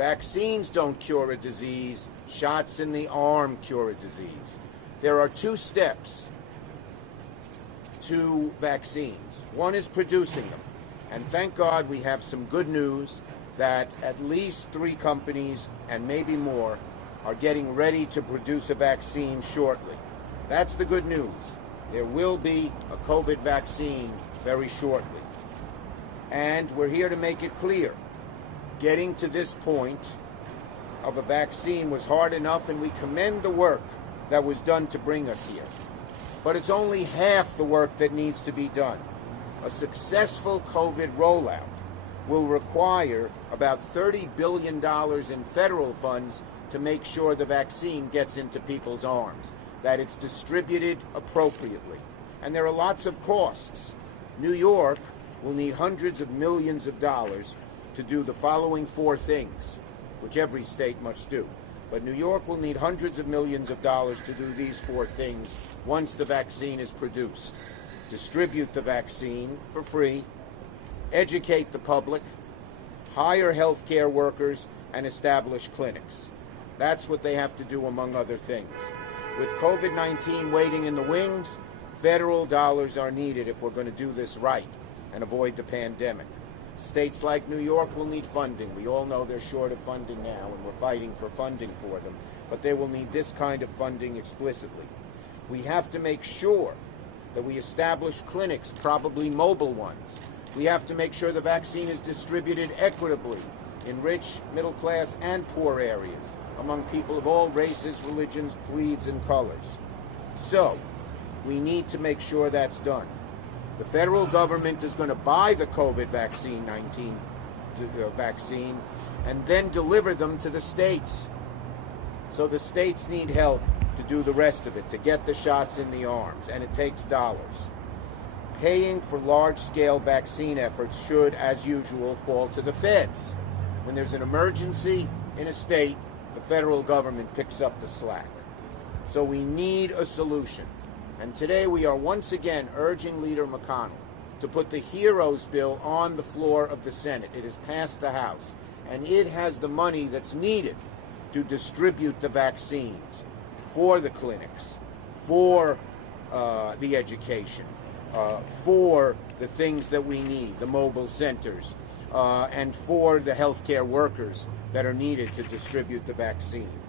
Vaccines don't cure a disease. Shots in the arm cure a disease. There are two steps to vaccines. One is producing them. And thank God we have some good news that at least 3 companies and maybe more are getting ready to produce a vaccine shortly. That's the good news. There will be a COVID vaccine very shortly. And we're here to make it clear. Getting to this point of a vaccine was hard enough, and we commend the work that was done to bring us here. But it's only half the work that needs to be done. A successful COVID rollout will require about $30 billion in federal funds to make sure the vaccine gets into people's arms, that it's distributed appropriately. And there are lots of costs. New York will need hundreds of millions of dollars to do the following 4 things, which every state must do. But New York will need hundreds of millions of dollars to do these 4 things once the vaccine is produced. Distribute the vaccine for free, educate the public, hire healthcare workers, and establish clinics. That's what they have to do, among other things. With COVID-19 waiting in the wings, federal dollars are needed if we're going to do this right and avoid the pandemic. States like New York will need funding. We all know they're short of funding now, and we're fighting for funding for them. But they will need this kind of funding explicitly. We have to make sure that we establish clinics, probably mobile ones. We have to make sure the vaccine is distributed equitably in rich, middle class, and poor areas, among people of all races, religions, creeds, and colors. So, we need to make sure that's done. The federal government is going to buy the COVID vaccine and then deliver them to the states. So the states need help to do the rest of it, to get the shots in the arms, and it takes dollars. Paying for large-scale vaccine efforts should, as usual, fall to the feds. When there's an emergency in a state, the federal government picks up the slack. So we need a solution. And today we are once again urging Leader McConnell to put the HEROES bill on the floor of the Senate. It has passed the House, and it has the money that's needed to distribute the vaccines for the clinics, for the education, for the things that we need, the mobile centers, and for the healthcare workers that are needed to distribute the vaccine.